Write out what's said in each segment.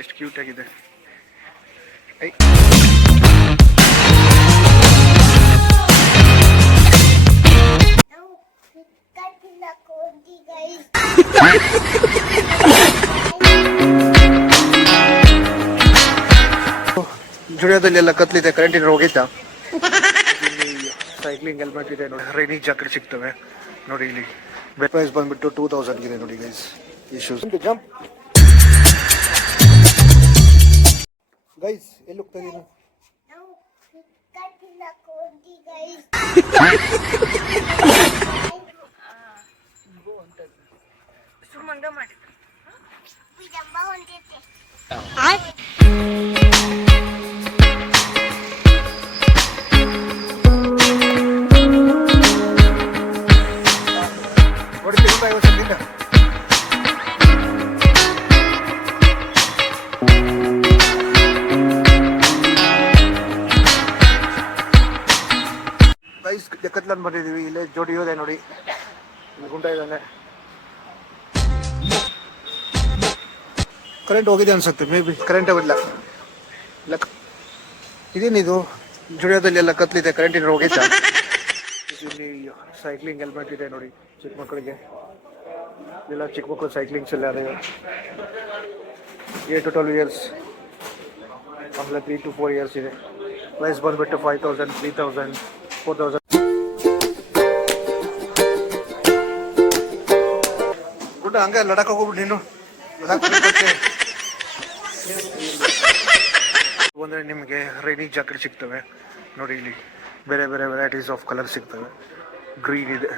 ಎಷ್ಟು ಕ್ಯೂಟ್ ಆಗಿದೆ. ಐ ಜುಡಿಯೋದಲ್ಲಿ ಎಲ್ಲ ಕತ್ಲಿದೆ, ಕರೆಂಟಿನ ಹೋಗಿತ್ತಾ. ಸೈಕ್ಲಿಂಗ್ ಹೆಲ್ಮೆಟ್ ಇದೆ ನೋಡಿ, ರೈನಿ ಜಾಕೆಟ್ ಸಿಗ್ತವೆ ನೋಡಿ. ಇಲ್ಲಿ ಪ್ರೈಸ್ ಬಂದ್ಬಿಟ್ಟು 2000 ಇದೆ ನೋಡಿ ಗೈಸ್ ಈ ಶೂಸ್. ಜಂಪ್ ಗೈಸ್, ಎಲ್ಲಿ ಹೋಗ್ತಾ ಇದೀನಿ? ಗೈಸ್ ಡೆಕ್ಕತ್ಲನ್ ಬಂದಿದ್ದೀವಿ. ಇಲ್ಲೇ ಜೋಡಿಯೋ ಇದೆ ನೋಡಿ, ಗುಂಡ ಇದ್ದಾನೆ. ಕರೆಂಟ್ ಹೋಗಿದೆ ಅನ್ಸುತ್ತೆ, ಮೇ ಬಿ ಕರೆಂಟ್ ಇಲ್ಲ. ಇದೇನಿದು ಜುಡಿಯೋದಲ್ಲಿ ಎಲ್ಲ ಕತ್ಲಿದೆ, ಕರೆಂಟಿನ ಹೋಗಿದ್ದ. ಇಲ್ಲಿ ಸೈಕ್ಲಿಂಗ್ ಹೆಲ್ಮೆಟ್ ಇದೆ ನೋಡಿ ಚಿಕ್ಕ ಮಕ್ಕಳಿಗೆ. ಎಲ್ಲ ಚಿಕ್ಕ ಮಕ್ಕಳು ಸೈಕ್ಲಿಂಗ್ಸ್ ಎಲ್ಲ ಅದೇ 8 to 12 years, ಆಮೇಲೆ 3 to 4 years ಇದೆ. ಪ್ರೈಸ್ ಬಂದ್ಬಿಟ್ಟು 5000, 3000, 4000. ಗುಡ್ಡ ಹಂಗೆ ಲಡಾಖ್ ಹೋಗ್ಬಿಟ್ಟು ನೀನು ಅಂದರೆ ನಿಮಗೆ ರೈನಿ ಜಾಕೆಟ್ ಸಿಗ್ತವೆ ನೋಡಿ. ಇಲ್ಲಿ ಬೇರೆ ಬೇರೆ ವೆರೈಟೀಸ್ ಆಫ್ ಕಲರ್ ಸಿಗ್ತವೆ. ಗ್ರೀನ್ ಇದೆ,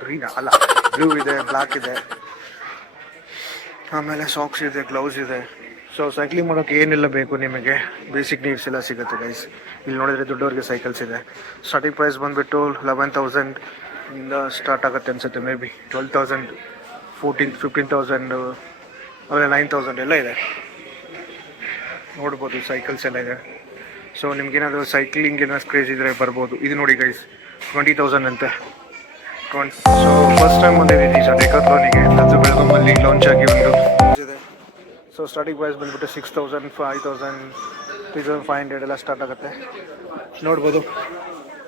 ಗ್ರೀನ್ ಅಲ್ಲ ಬ್ಲೂ ಇದೆ, ಬ್ಲ್ಯಾಕ್ ಇದೆ, ಆಮೇಲೆ ಸಾಕ್ಸ್ ಇದೆ, ಗ್ಲೌಸ್ ಇದೆ. ಸೊ ಸೈಕ್ಲಿಂಗ್ ಮಾಡೋಕ್ಕೆ ಏನೆಲ್ಲ ಬೇಕು ನಿಮಗೆ, ಬೇಸಿಕ್ ನೀಡ್ಸ್ ಎಲ್ಲ ಸಿಗುತ್ತೆ ಗೈಸ್. ಇಲ್ಲಿ ನೋಡಿದರೆ ದೊಡ್ಡವ್ರಿಗೆ ಸೈಕಲ್ಸ್ ಇದೆ. ಸ್ಟಾರ್ಟಿಂಗ್ ಪ್ರೈಸ್ ಬಂದುಬಿಟ್ಟು 11,000 ಇಂದ ಸ್ಟಾರ್ಟ್ ಆಗುತ್ತೆ ಅನಿಸುತ್ತೆ. ಮೇ ಬಿ 12,000, 14,000, 15,000, ಆಮೇಲೆ 9,000 ಎಲ್ಲ ಇದೆ. ನೋಡ್ಬೋದು ಸೈಕಲ್ಸ್ ಎಲ್ಲ ಇದೆ. ಸೊ ನಿಮ್ಗೇನಾದರೂ ಸೈಕ್ಲಿಂಗ್ ಏನಾದ್ರು ಕ್ರೇಜ್ ಇದ್ದರೆ ಬರ್ಬೋದು. ಇದು ನೋಡಿ ಗೈಸ್ 20,000 ಅಂತೆ. ಸೊ ಫಸ್ಟ್ ಟೈಮ್ ಬಂದಿದ್ದೀನಿ ಸರ್ ಡೆಕಾಥ್ಲಾನಿಗೆ. ಅದು ಬೆಳಗಾಮಲ್ಲಿ ಲಾಂಚ್ ಆಗಿ ಒಂದು ಇದೆ. ಸೊ ಸ್ಟಾರ್ಟಿಂಗ್ ಪ್ರೈಸ್ ಬಂದುಬಿಟ್ಟು 6,000, 5,000, 3,500 ಎಲ್ಲ ಸ್ಟಾರ್ಟ್ ಆಗುತ್ತೆ. ನೋಡ್ಬೋದು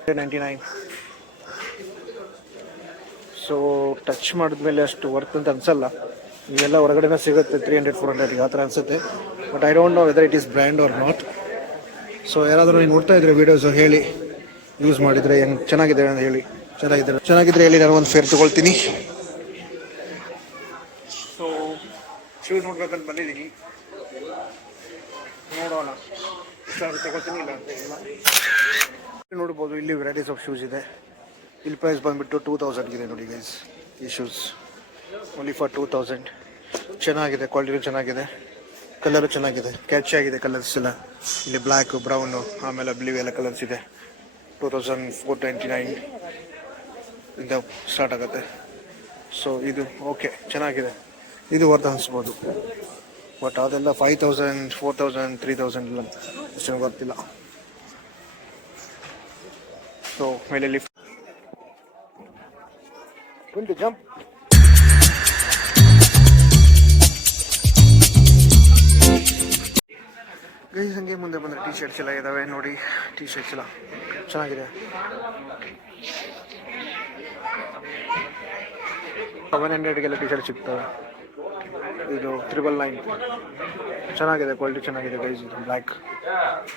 99. ಸೊ ಟಚ್ ಮಾಡಿದ್ಮೇಲೆ ಅಷ್ಟು ವರ್ತ್ ಅಂತ ಅನಿಸಲ್ಲ. ಇವೆಲ್ಲ ಹೊರಗಡೆನೇ ಸಿಗುತ್ತೆ 300, 400 ಆ ಥರ ಅನಿಸುತ್ತೆ. But I don't know whether it is brand or not. So ಯಾರಾದರೂ ನೀವು ನೋಡ್ತಾ ಇದ್ರೆ ವೀಡಿಯೋಸು ಹೇಳಿ, ಯೂಸ್ ಮಾಡಿದರೆ ಹೆಂಗೆ ಚೆನ್ನಾಗಿದೆ ಅಂತ ಹೇಳಿ. ಚೆನ್ನಾಗಿದ್ರೆ ಹೇಳಿ, ನಾನು ಒಂದು ಫೇರ್ ತೊಗೊಳ್ತೀನಿ. ಸೊ ಶೂಸ್ ನೋಡ್ಬೇಕಂತ ಬಂದಿದ್ದೀನಿ, ನೋಡೋಣ ಇಷ್ಟಾದ್ರೂ ತೊಗೊಳ್ತೀನಿ ಇಲ್ಲ ಅಂತ ಇಲ್ಲ. ನೋಡ್ಬೋದು ಇಲ್ಲಿ ವೆರೈಟೀಸ್ ಆಫ್ ಶೂಸ್ ಇದೆ. ಇಲ್ಲಿ ಪ್ರೈಸ್ ಬಂದುಬಿಟ್ಟು 2000 ಇದೆ ನೋಡಿ ಗೈಸ್ ಈ ಶೂಸ್. Only for 2000. ಚೆನ್ನಾಗಿದೆ, ಕ್ವಾಲಿಟಿನೂ ಚೆನ್ನಾಗಿದೆ, ಕಲರು ಚೆನ್ನಾಗಿದೆ, ಕ್ಯಾಚ್ ಆಗಿದೆ ಕಲರ್ಸ್ ಎಲ್ಲ. ಇಲ್ಲಿ ಬ್ಲ್ಯಾಕ್, ಬ್ರೌನು, ಆಮೇಲೆ ಬ್ಲೂ ಎಲ್ಲ ಕಲರ್ಸ್ ಇದೆ. 2,499 ಇಂದ ಸ್ಟಾರ್ಟ್ ಆಗುತ್ತೆ. ಸೊ ಇದು ಓಕೆ, ಚೆನ್ನಾಗಿದೆ, ಇದು ವರ್ತ್ ಅನಿಸ್ಬೋದು. ಬಟ್ ಅದೆಲ್ಲ 5,000, 4,000, 3,000 ಇಲ್ಲ, ಅಷ್ಟೇನು ಗೊತ್ತಿಲ್ಲ. ಸೊ ಮೇಲೆ ಲಿಫ್ಟ್ ಒಂದು ಜಂಪ್. ಗೈಸ್ ಹಂಗೆ ಮುಂದೆ ಬಂದರೆ ಟಿ ಶರ್ಟ್ಸ್ ಎಲ್ಲ ಇದ್ದಾವೆ ನೋಡಿ. ಟಿ ಶರ್ಟ್ಸ್ ಎಲ್ಲ ಚೆನ್ನಾಗಿದೆ. 700ಗೆಲ್ಲ ಟಿ ಶರ್ಟ್ ಸಿಗ್ತವೆ. ಇದು 999 ಚೆನ್ನಾಗಿದೆ, ಕ್ವಾಲಿಟಿ ಚೆನ್ನಾಗಿದೆ ಗೈಸ್. ಇದು ಬ್ಲ್ಯಾಕ್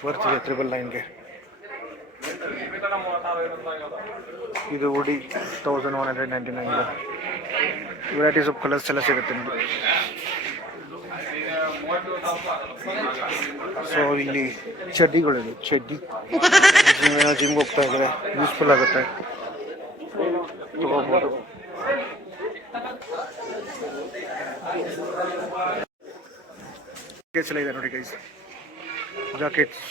ಬರ್ತಿದೆ 999ಗೆ. ಇದು ಉಡಿ 1,199. ವೆರೈಟೀಸ್ ಆಫ್ ಕಲರ್ಸ್ ಎಲ್ಲ ಸಿಗುತ್ತೆ ನಿಮಗೆ. ಸೊ ಇಲ್ಲಿ ಚಡ್ಡಿಗಳಿದೆ, ಚಡ್ಡಿ ಜಿಮ್ಗೆ ಹೋಗ್ತಾ ಇದ್ದಾರೆ, ಯೂಸ್ಫುಲ್ ಆಗುತ್ತೆ, ತಗೋಬೋದು. ಜಾಕೆಟ್ಸ್ ಎಲ್ಲ ಇದೆ ನೋಡಿ ಗೈಸ್, ಜಾಕೆಟ್ಸ್.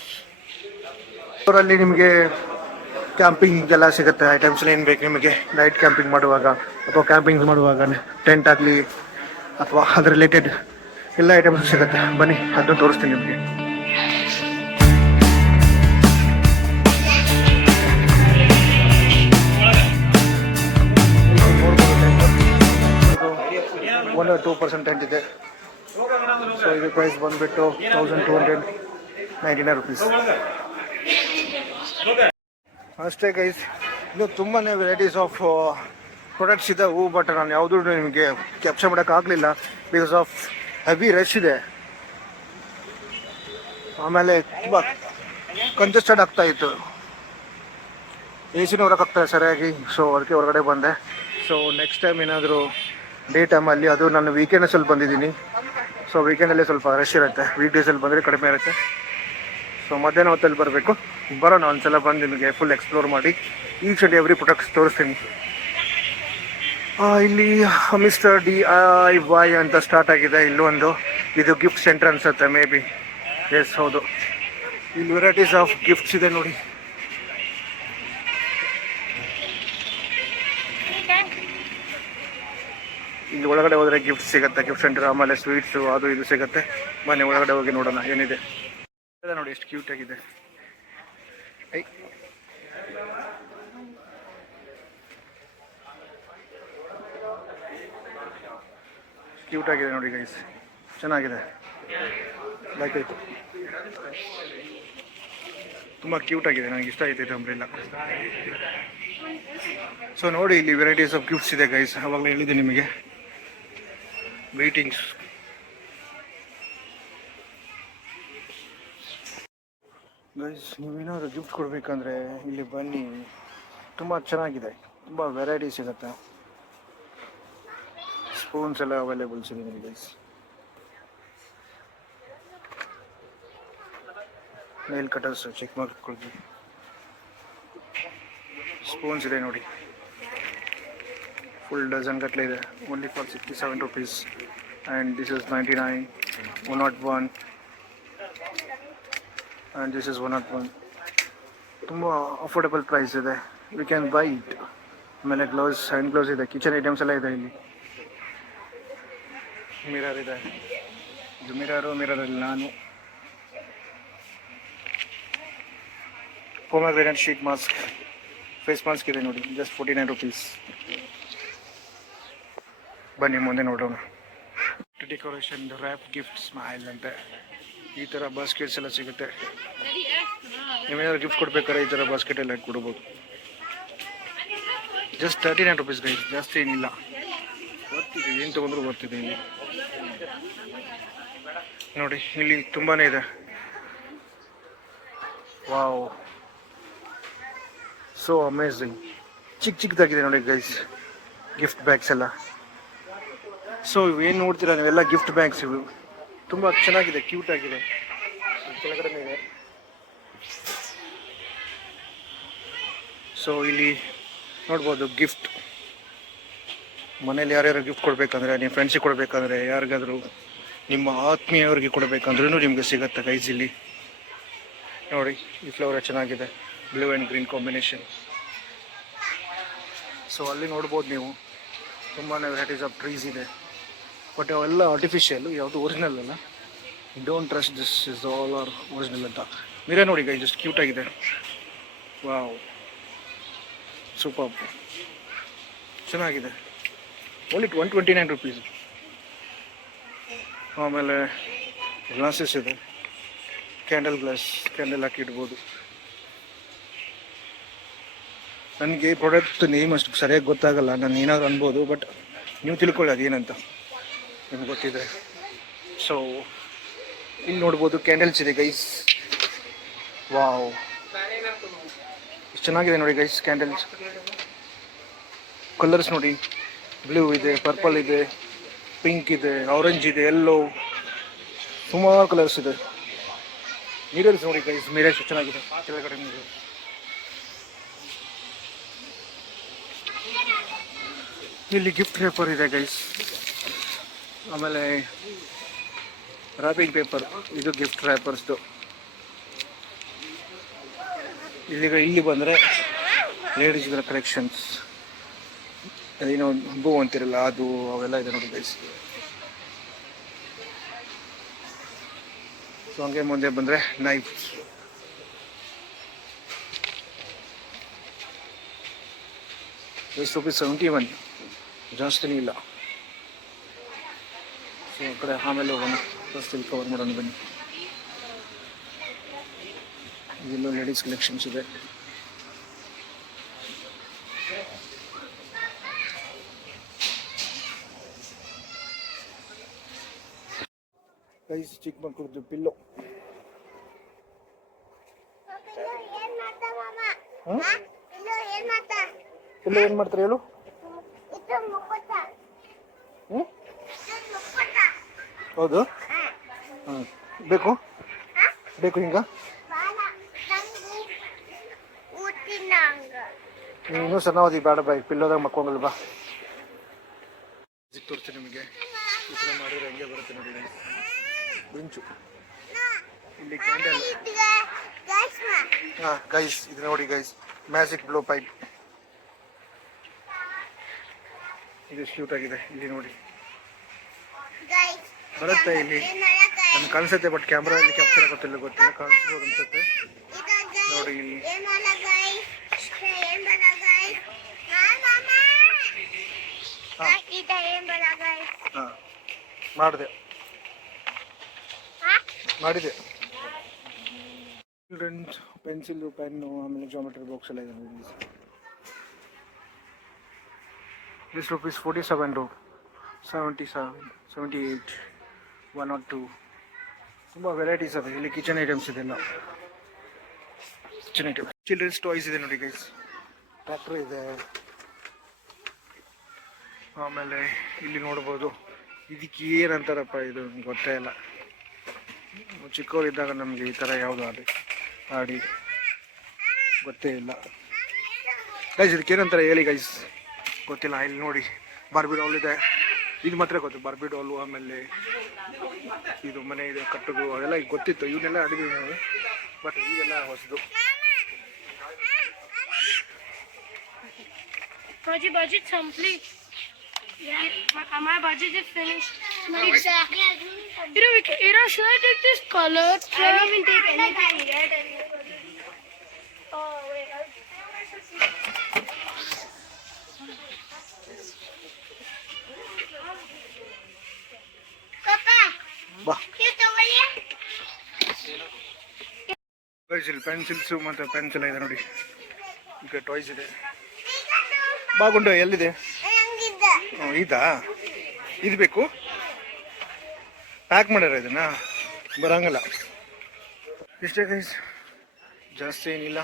ಅವರಲ್ಲಿ ನಿಮಗೆ ಕ್ಯಾಂಪಿಂಗ್ ಎಲ್ಲ ಸಿಗುತ್ತೆ. ಐಟಮ್ಸ್ ಏನು ಬೇಕು ನಿಮಗೆ ನೈಟ್ ಕ್ಯಾಂಪಿಂಗ್ ಮಾಡುವಾಗ ಅಥವಾ ಕ್ಯಾಂಪಿಂಗ್ ಮಾಡುವಾಗ, ಟೆಂಟ್ ಆಗಲಿ ಅಥವಾ ಅದ್ರ ರಿಲೇಟೆಡ್ ಎಲ್ಲ ಐಟಮ್ಸ್ ಸಿಗುತ್ತೆ. ಬನ್ನಿ ಅದನ್ನು ತೋರಿಸ್ತೀನಿ ನಿಮಗೆ. ಇದು 1 or 2% ಟೆಂಟ್ ಇದೆ. ಸೊ ಇದು ಪ್ರೈಸ್ ಬಂದುಬಿಟ್ಟು 1299 ರುಪೀಸ್ ಅಷ್ಟೇ ಗೈಸ್. ಇದು ತುಂಬಾ ವೆರೈಟೀಸ್ ಆಫ್ ಪ್ರಾಡಕ್ಟ್ಸ್ ಇದೆ ಹೂ, ಬಟ್ ನಾನು ಯಾವುದೂ ನಿಮಗೆ ಕ್ಯಾಪ್ಚರ್ ಮಾಡೋಕ್ಕಾಗಲಿಲ್ಲ ಬಿಕಾಸ್ ಆಫ್ ಹೆವಿ ರಶ್ ಇದೆ. ಆಮೇಲೆ ತುಂಬ ಕಂಜೆಸ್ಟೆಡ್ ಆಗ್ತಾಯಿತ್ತು, ಎ ಸಿನೂ ಹೊರಗಾಗ್ತದೆ ಸರಿಯಾಗಿ. ಸೊ ಅದಕ್ಕೆ ಹೊರಗಡೆ ಬಂದೆ. ಸೊ ನೆಕ್ಸ್ಟ್ ಟೈಮ್ ಏನಾದರೂ ಡೇ ಟೈಮಲ್ಲಿ, ಅದು ನಾನು ವೀಕೆಂಡಲ್ಲಿ ಬಂದಿದ್ದೀನಿ. ಸೊ ವೀಕೆಂಡಲ್ಲಿ ಸ್ವಲ್ಪ ರಶ್ ಇರುತ್ತೆ, ವೀಕ್ ಡೇಸಲ್ಲಿ ಬಂದರೆ ಕಡಿಮೆ ಇರುತ್ತೆ. ಸೊ ಮಧ್ಯಾಹ್ನ ಹೊತ್ತಲ್ಲಿ ಬರಬೇಕು, ಬರೋಣ ಒಂದ್ಸಲ ಬಂದು ನಿಮಗೆ ಫುಲ್ ಎಕ್ಸ್ಪ್ಲೋರ್ ಮಾಡಿ ಈಚ್ ಆ್ಯಂಡ್ ಎವ್ರಿ ಪ್ರಾಡಕ್ಟ್ಸ್ ತೋರಿಸ್ತೀನಿ. ಇಲ್ಲಿ ಮಿಸ್ಟರ್ DIY ಅಂತ ಸ್ಟಾರ್ಟ್ ಆಗಿದೆ. ಇಲ್ಲೊಂದು ಇದು ಗಿಫ್ಟ್ ಸೆಂಟರ್ ಅನ್ಸುತ್ತೆ, ಮೇ ಬಿ. ಎಸ್, ಹೌದು. ಇಲ್ಲಿ ವೆರೈಟೀಸ್ ಆಫ್ ಗಿಫ್ಟ್ಸ್ ಇದೆ ನೋಡಿ. ಇಲ್ಲಿ ಒಳಗಡೆ ಹೋದರೆ ಗಿಫ್ಟ್ ಸಿಗುತ್ತೆ, ಗಿಫ್ಟ್ ಸೆಂಟರ್. ಆಮೇಲೆ ಸ್ವೀಟ್ಸು ಅದು ಇದು ಸಿಗುತ್ತೆ. ಬನ್ನಿ ಒಳಗಡೆ ಹೋಗಿ ನೋಡೋಣ ಏನಿದೆ. ನೋಡಿ ಎಷ್ಟು ಕ್ಯೂಟ್ ಆಗಿದೆ. ಕ್ಯೂಟ್ ಆಗಿದೆ ನೋಡಿ ಗೈಸ್, ಚೆನ್ನಾಗಿದೆ. ಲೈಕ್ ಇಟ್, ತುಂಬ ಕ್ಯೂಟ್ ಆಗಿದೆ, ನನಗೆ ಇಷ್ಟ ಆಯ್ತು ಇದು ಅಂಬ್ರೆಲ್ಲ. ಸೊ ನೋಡಿ, ಇಲ್ಲಿ ವೆರೈಟೀಸ್ ಆಫ್ ಗಿಫ್ಟ್ಸ್ ಇದೆ ಗೈಸ್. ಆವಾಗಲೇ ಹೇಳಿದೆ ನಿಮಗೆ, ಗ್ರೀಟಿಂಗ್ಸ್. ಗೈಸ್, ನೀವೇನಾದ್ರು ಗಿಫ್ಟ್ ಕೊಡಬೇಕಂದ್ರೆ ಇಲ್ಲಿ ಬನ್ನಿ, ತುಂಬ ಚೆನ್ನಾಗಿದೆ, ತುಂಬ ವೆರೈಟೀಸ್ ಸಿಗುತ್ತೆ. ಸ್ಪೂನ್ಸ್ ಎಲ್ಲ ಅವೈಲೇಬಲ್ಸ್ ಇದೆ ನಿಮಗೆ ಗೈಸ್. ನೇಲ್ ಕಟರ್ಸ್ ಚೆಕ್ ಮಾಡ್ಕೊಳ್ತೀವಿ. ಸ್ಪೂನ್ಸ್ ಇದೆ ನೋಡಿ, ಫುಲ್ ಡಜನ್ ಗಟ್ಟಲೆ ಇದೆ. Only for 67 rupees. And this is 99, 101 and this is 101. ತುಂಬ ಅಫೋರ್ಡೆಬಲ್ ಪ್ರೈಸ್ ಇದೆ, ವಿ ಕ್ಯಾನ್ ಬೈ ಇಟ್. ಆಮೇಲೆ ಗ್ಲೌಸ್, ಹ್ಯಾಂಡ್ ಗ್ಲೌಸ್ ಇದೆ, ಕಿಚನ್ ಐಟಮ್ಸ್ ಎಲ್ಲ ಇದೆ ಇಲ್ಲಿ. ಮಿರರ್ ಇದೆ, ಇದು ಮಿರರಲ್ಲಿ ನಾನು. ಪೊಮಗ್ರೆನೇಟ್ ಶೀಟ್ ಮಾಸ್ಕ್, ಫೇಸ್ ಮಾಸ್ಕ್ ಇದೆ ನೋಡಿ, ಜಸ್ಟ್ 49 ರುಪೀಸ್. ಬನ್ನಿ ಮುಂದೆ ನೋಡೋಣ. ಡೆಕೋರೇಷನ್, ರ್ಯಾಪ್, ಗಿಫ್ಟ್, ಸ್ಮೈಲ್ ಅಂತ ಈ ಥರ ಬಾಸ್ಕೆಟ್ಸ್ ಎಲ್ಲ ಸಿಗುತ್ತೆ. ನೀವೇನಾದ್ರು ಗಿಫ್ಟ್ ಕೊಡ್ಬೇಕಾದ್ರೆ ಈ ಥರ ಬಾಸ್ಕೆಟ್ ಎಲ್ಲ ಕೊಡ್ಬೋದು. ಜಸ್ಟ್ 39 ರುಪೀಸ್ ಗೈಸ್, ಜಾಸ್ತಿ ಏನಿಲ್ಲ. ಬರ್ತಿದೆ, ಏನು ತೊಗೊಂಡ್ರು ಬರ್ತಿದೆ ಇಲ್ಲಿ ನೋಡಿ. ಇಲ್ಲಿ ತುಂಬಾ ಇದೆ. Wow, so amazing. ಚಿಕ್ಕದಾಗಿದೆ ನೋಡಿ ಗೈಸ್ ಗಿಫ್ಟ್ ಬ್ಯಾಗ್ಸ್ ಎಲ್ಲ. ಸೊ ಇವೇನು ನೋಡ್ತೀರಾ ನೀವೆಲ್ಲ ಗಿಫ್ಟ್ ಬ್ಯಾಗ್ಸ್. ಇವು ತುಂಬ ಚೆನ್ನಾಗಿದೆ, ಕ್ಯೂಟ್ ಆಗಿದೆ. ಕೆಳಗಡೆ ಇದೆ. ಸೊ ಇಲ್ಲಿ ನೋಡ್ಬೋದು ಗಿಫ್ಟ್. ಮನೇಲಿ ಯಾರ್ಯಾರು ಗಿಫ್ಟ್ ಕೊಡಬೇಕಂದ್ರೆ, ನಿಮ್ಮ ಫ್ರೆಂಡ್ಸಿಗೆ ಕೊಡಬೇಕಂದ್ರೆ, ಯಾರಿಗಾದರೂ ನಿಮ್ಮ ಆತ್ಮೀಯವ್ರಿಗೆ ಕೊಡಬೇಕಂದ್ರೂ ನಿಮಗೆ ಸಿಗುತ್ತೆ ಗೈಸ್ ಇಲ್ಲಿ ನೋಡಿ. ಈ ಫ್ಲವರ್ ಚೆನ್ನಾಗಿದೆ, blue and green combination. So ಅಲ್ಲಿ ನೋಡ್ಬೋದು ನೀವು, ತುಂಬಾ ವೆರೈಟೀಸ್ ಆಫ್ ಟ್ರೀಸ್ ಇದೆ. ಬಟ್ ಅವೆಲ್ಲ ಆರ್ಟಿಫಿಷಿಯಲ್, ಯಾವುದು ಒರಿಜಿನಲ್ ಅಲ್ಲ. Don't trust this is all are original ಅಂತ. ನೀರೇ ನೋಡಿ ಗೈಸ್, ಜಸ್ಟ್ ಕ್ಯೂಟ್ ಆಗಿದೆ. ವಾವ್, ಸೂಪರ್, ಚೆನ್ನಾಗಿದೆ. Only 129 rupees. ಆಮೇಲೆ ಗ್ಲಾಸಸ್ ಇದೆ, ಕ್ಯಾಂಡಲ್ ಗ್ಲಾಸ್, ಕ್ಯಾಂಡಲ್ ಹಾಕಿಡ್ಬೋದು. ನನಗೆ ಪ್ರಾಡಕ್ಟ್ ನೇಮ್ ಅಷ್ಟು ಸರಿಯಾಗಿ ಗೊತ್ತಾಗಲ್ಲ, ನಾನು ಏನಾದರೂ ಅನ್ಬೋದು. ಬಟ್ ನೀವು ತಿಳ್ಕೊಳ್ಳಿ ಅದೇನಂತ, ನಿಮ್ಗೆ ಗೊತ್ತಿದೆ. ಸೊ ಇಲ್ಲಿ ನೋಡ್ಬೋದು ಕ್ಯಾಂಡಲ್ಸ್ ಇದೆ ಗೈಸ್. ವಾವ್, ಎಷ್ಟು ಚೆನ್ನಾಗಿದೆ ನೋಡಿ ಗೈಸ್ ಕ್ಯಾಂಡಲ್ಸ್. ಕಲರ್ಸ್ ನೋಡಿ, ಬ್ಲೂ ಇದೆ, ಪರ್ಪಲ್ ಇದೆ, ಪಿಂಕ್ ಇದೆ, ಆರೆಂಜ್ ಇದೆ, ಯೆಲ್ಲೋ, ಸುಮಾರು ಕಲರ್ಸ್ ಇದೆ. ಮಿರರ್ಸ್ ನೋಡಿ ಗೈಸ್, ಮಿರರ್ಸ್ ಚೆನ್ನಾಗಿದೆ. ಕೆಳಗಡೆ ಮಿರರ್, ಇಲ್ಲಿ ಗಿಫ್ಟ್ ಪೇಪರ್ ಇದೆ ಗೈಸ್. ಆಮೇಲೆ ರ್ಯಾಪಿಂಗ್ ಪೇಪರ್, ಇದು ಗಿಫ್ಟ್ ರ್ಯಾಪರ್ಸ್ದು. ಇಲ್ಲಿ ಬಂದರೆ ಲೇಡೀಸ್ಗಳ ಕಲೆಕ್ಷನ್ಸ್, ಅದೇನೋ ಹಬ್ಬು ಅಂತಿರಲ್ಲ ಅದು, ಅವೆಲ್ಲ ಇದೆ ನೋಡಿ ಗೈಸ್. ಸೊ ಹಂಗೆ ಮುಂದೆ ಬಂದರೆ ನೈಫ್. ಎಷ್ಟು ರುಪೀಸ್? 71, ಜಾಸ್ತಿನೇ ಇಲ್ಲ. ಸೊ ಆ ಕಡೆ ಆಮೇಲೆ ಹೋಗೋಣ, ಫಸ್ಟ್ ಇಲ್ಲಿ ಕವರ್ ಮಾಡೋಣ ಬನ್ನಿ. ಇದೆಲ್ಲ ಲೇಡೀಸ್ ಕಲೆಕ್ಷನ್ಸ್ ಇದೆ. ಗೈಸ್ ಚಿಕ್ಕ ಮಕ್ಕಳದ್ದು ಪಿಲ್ಲೋ. ಪಿಲ್ಲೋ ಏನು ಮಾಡ್ತಾರೆ ಹೇಳು? ಹೌದು, ಹಾಂ ಬೇಕು ಬೇಕು ಹಿಂಗ. ಇನ್ನೂ ಸಣ್ಣವದಿ ಬೇಡ ಬಾಯ್, ಪಿಲ್ಲೋದಾಗ ಮಕ್ಕೊಂಗಲ್ವಾ. ತೋರಿಸ್ತೀನಿ ನಿಮಗೆ, ಈ ಥರ ಮಾಡಿದ್ರೆ ಹೆಂಗೆ ಬರುತ್ತೆ ನೋಡಿ. ಬೆಂಚು ಇಲ್ಲಿ ಕ್ಯಾಂಡಲ್. ಹಾಂ ಗೈಸ್ ಇದು ನೋಡಿ ಗೈಸ್, ಮ್ಯಾಜಿಕ್ ಬ್ಲೋ ಪೈಪ್. ಇದು ಕ್ಯೂಟ್ ಆಗಿದೆ. ಇಲ್ಲಿ ನೋಡಿ ಬರುತ್ತೆ, ಇಲ್ಲಿ ನಮ್ಗೆ ಕಾಣಿಸುತ್ತೆ, ಬಟ್ ಕ್ಯಾಮ್ರಾದಲ್ಲಿ ಕ್ಯಾಪ್ಚರ್ ಆಗುತ್ತಿಲ್ಲ, ಗೊತ್ತಿಲ್ಲ, ಕಾಣಿಸ್ಬೋದು ಅನ್ಸುತ್ತೆ ನೋಡಿ. ಇಲ್ಲಿ ಹಾಂ ಮಾಡಿದೆ. ಚಿಲ್ಡ್ರನ್ಸ್ ಪೆನ್ಸಿಲ್, ಪೆನ್ನು, ಆಮೇಲೆ ಜಾಮೆಟ್ರಿ ಬಾಕ್ಸ್ ಎಲ್ಲ ಇದೆ. This rupees 47 77 78 102. ತುಂಬ ವೆರೈಟೀಸ್ ಇದೆ ಇಲ್ಲಿ. ಕಿಚನ್ ಐಟಮ್ಸ್ ಇದೆಲ್ಲ, ಕಿಚನ್ ಐಟಮ್. ಚಿಲ್ಡ್ರನ್ಸ್ ಟಾಯ್ಸ್ ಇದೆ ನೋಡಿ ಗೈಸ್, ಟ್ರ್ಯಾಕ್ಟರ್ ಇದೆ. ಆಮೇಲೆ ಇಲ್ಲಿ ನೋಡ್ಬೋದು, ಇದಕ್ಕೆ ಏನಂತಾರಪ್ಪ ಇದು ಗೊತ್ತೇ ಇಲ್ಲ. ಚಿಕ್ಕವರಿದ್ದಾಗ ನಮಗೆ ಈ ಥರ ಯಾವುದು ಆಡಿ ಗೊತ್ತೇ ಇಲ್ಲ ಗೈಸ್. ಇದಕ್ಕೆ ಏನಂತಾರೆ ಹೇಳಿ ಗೈಸ್, ಗೊತ್ತಿಲ್ಲ. ಇಲ್ಲಿ ನೋಡಿ ಬಾರ್ಬಿ ಡಾಲ್ ಇದೆ, ಇದು ಮಾತ್ರ ಗೊತ್ತು, ಬಾರ್ಬಿ ಡಾಲು. ಆಮೇಲೆ ಇದು ಮನೆ ಇದೆ ಕಟ್ಟೋದು, ಅದೆಲ್ಲ ಈಗ ಗೊತ್ತಿತ್ತು, ಇವನ್ನೆಲ್ಲ ಆಡಿದ್ದೀವಿ ನಾವು, ಬಟ್ ಈಗೆಲ್ಲ ಹೊಸದು. budget complete. Yeah, my budget is finished. Exactly. Should I take this color? I don't even take anything yet. Oh wait. Papa. ಬಾ You towel ya? ಗೈಸ್ ಇಲ್ಲಿ ಪೆನ್ಸಿಲ್ಸು ಮತ್ತು ಪೆನ್ಸಿಲ್ ಇದೆ ನೋಡಿ. ಈಗ ಟಾಯ್ಸ್ ಇದೆ. ಬಾಗುಂಡು ಎಲ್ಲಿದೆ? ಇದಾ? ಇದು ಬೇಕು? ಪ್ಯಾಕ್ ಮಾಡ್ಯಾರ ಇದನ್ನ, ಬರಂಗಲ್ಲ. ಇಷ್ಟೇ ಗೈಸ್, ಜಾಸ್ತಿ ಏನಿಲ್ಲ.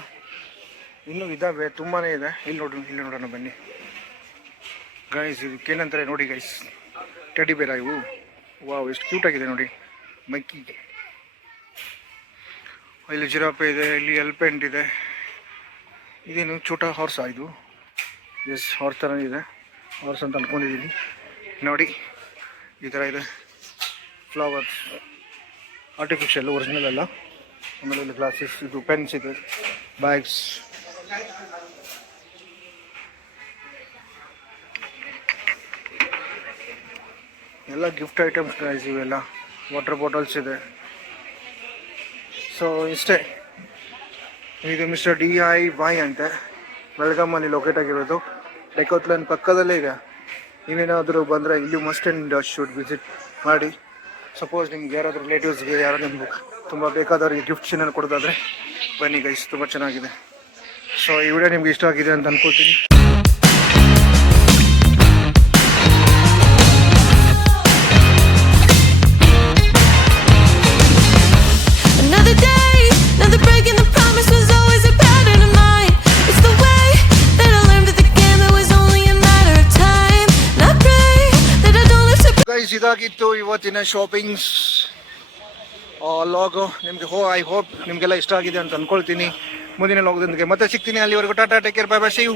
ಇನ್ನೂ ಇದ್ದಾವೆ, ತುಂಬಾ ಇದೆ. ಇಲ್ಲಿ ನೋಡೋಣ ಬನ್ನಿ ಗೈಸ್. ಇದಕ್ಕೇನಂತಾರೆ ನೋಡಿ ಗೈಸ್, ಟೆಡಿ ಬೇರ ಇವು. ವಾವ್ ಎಷ್ಟು ಕ್ಯೂಟ್ ಆಗಿದೆ ನೋಡಿ, ಮಕ್ಕಿ. ಇಲ್ಲಿ ಜಿರಾಪೆ ಇದೆ, ಇಲ್ಲಿ ಎಲ್ಪೆಂಟ್ ಇದೆ. ಇದೇನು ಛೋಟಾ ಹಾರ್ಸಾ ಇದು? ಎಸ್, ಹಾರ್ಸ್ ಥರ ಇದೆ, ಹಾರ್ಸ್ ಅಂತ ಅಂದ್ಕೊಂಡಿದ್ದೀನಿ ನೋಡಿ. ಈ ಥರ ಇದೆ, ಫ್ಲವರ್ಸ್, ಆರ್ಟಿಫಿಷಿಯಲ್, ಒರಿಜಿನಲ್ ಅಲ್ಲ. ಆಮೇಲೆ ಇಲ್ಲಿ ಗ್ಲಾಸಸ್, ಇದು ಪೆನ್ಸ್ ಇದೆ, ಬ್ಯಾಗ್ಸ್. ಎಲ್ಲ ಗಿಫ್ಟ್ ಐಟಮ್ಸ್ ಗೈಸ್ ಇವೆಲ್ಲ. ವಾಟರ್ ಬಾಟಲ್ಸ್ ಇದೆ. ಸೊ ಇಷ್ಟೇ. ಇದು ಮಿಸ್ಟರ್ DIY ಅಂತೆ, ಬೆಳಗಾಮಲ್ಲಿ ಲೊಕೇಟ್ ಆಗಿರೋದು. ಡೆಕೋತ್ಲನ್ ಪಕ್ಕದಲ್ಲೇ ಇದೆ. ನೀವೇನಾದರೂ ಬಂದರೆ ಇಲ್ಲಿ ಮಸ್ಟ್ ಆ್ಯಂಡ್ ಶುಡ್ ವಿಸಿಟ್ ಮಾಡಿ. ಸಪೋಸ್ ನಿಮ್ಗೆ ಯಾರಾದರೂ ರಿಲೇಟಿವ್ಸ್ಗೆ, ಯಾರೋ ನಿಮ್ಗೆ ತುಂಬ ಬೇಕಾದವ್ರಿಗೆ ಗಿಫ್ಟ್ಸ್ ಏನಾದ್ರು ಕೊಡೋದಾದರೆ ಬನ್ನಿ ಗೈಸ್, ತುಂಬ ಚೆನ್ನಾಗಿದೆ. ಸೊ ಈ ವಿಡಿಯೋ ನಿಮ್ಗೆ ಇಷ್ಟ ಆಗಿದೆ ಅಂತ ಅಂದ್ಕೊಳ್ತೀನಿ. ಇದಾಗಿತ್ತು ಇವತ್ತಿನ ಶಾಪಿಂಗ್ಸ್ ಲಾಗು. ನಿಮಗೆ ಐ ಹೋಪ್ ನಿಮಗೆಲ್ಲ ಇಷ್ಟ ಆಗಿದೆ ಅಂತ ಅಂದ್ಕೊಳ್ತೀನಿ. ಮುಂದಿನ ಲಾಗದೊಂದಿಗೆ ಮತ್ತೆ ಸಿಗ್ತೀನಿ. ಅಲ್ಲಿವರೆಗೂ ಟಾಟಾ, take care, bye bye, see you.